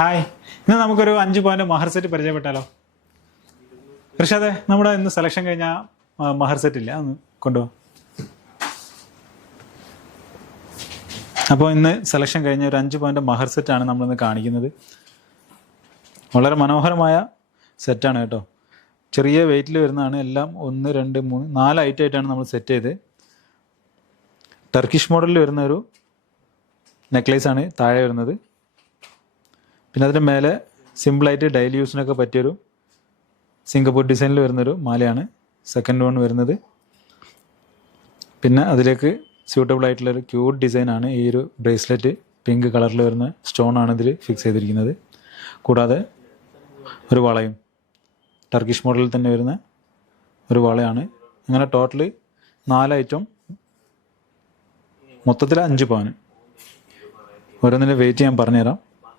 Hi. ഇന്ന് നമുക്കൊരു അഞ്ച് പോയിന്റ് മഹർ സെറ്റ് പരിചയപ്പെട്ടാലോ? ഋഷാദെ നമ്മുടെ ഇന്ന് സെലക്ഷൻ കഴിഞ്ഞ മഹർ സെറ്റ് ഇല്ല? ഒന്ന് കൊണ്ടുപോകും അപ്പോൾ ഇന്ന് സെലക്ഷൻ കഴിഞ്ഞ ഒരു അഞ്ച് പോയിന്റ് മഹർ സെറ്റാണ് നമ്മളിന്ന് കാണിക്കുന്നത്. വളരെ മനോഹരമായ സെറ്റാണ് കേട്ടോ. ചെറിയ വെയിറ്റിൽ വരുന്നതാണ് എല്ലാം ഒന്ന് രണ്ട് മൂന്ന് നാല് ഐറ്റം ആയിട്ടാണ് നമ്മൾ സെറ്റ് ചെയ്ത് ടർക്കിഷ് മോഡലിൽ വരുന്ന ഒരു നെക്ലേസ് ആണ് താഴെ വരുന്നത്. പിന്നെ അതിന്റെ മേലെ സിമ്പിളായിട്ട് ഡെയിലി യൂസിനൊക്കെ പറ്റിയൊരു സിംഗപ്പൂർ ഡിസൈനിൽ വരുന്നൊരു മാലയാണ്. സെക്കൻഡ് വൺ വരുന്നത്. പിന്നെ അതിലേക്ക് സ്യൂട്ടബിൾ ആയിട്ടുള്ളൊരു ക്യൂട്ട് ഡിസൈനാണ് ഈ ഒരു ബ്രേസ്ലെറ്റ് പിങ്ക് കളറിൽ വരുന്ന സ്റ്റോൺ ആണ് ഇതിൽ ഫിക്സ് ചെയ്തിരിക്കുന്നത്. കൂടാതെ ഒരു വളയും. ടർക്കിഷ് മോഡലിൽ തന്നെ വരുന്ന ഒരു വളയാണ്. അങ്ങനെ ടോട്ടൽ നാല് ഐറ്റം മൊത്തത്തിൽ അഞ്ച് പവന് ഓരോന്നിന്റെ വെയിറ്റ് ഞാൻ പറഞ്ഞുതരാം.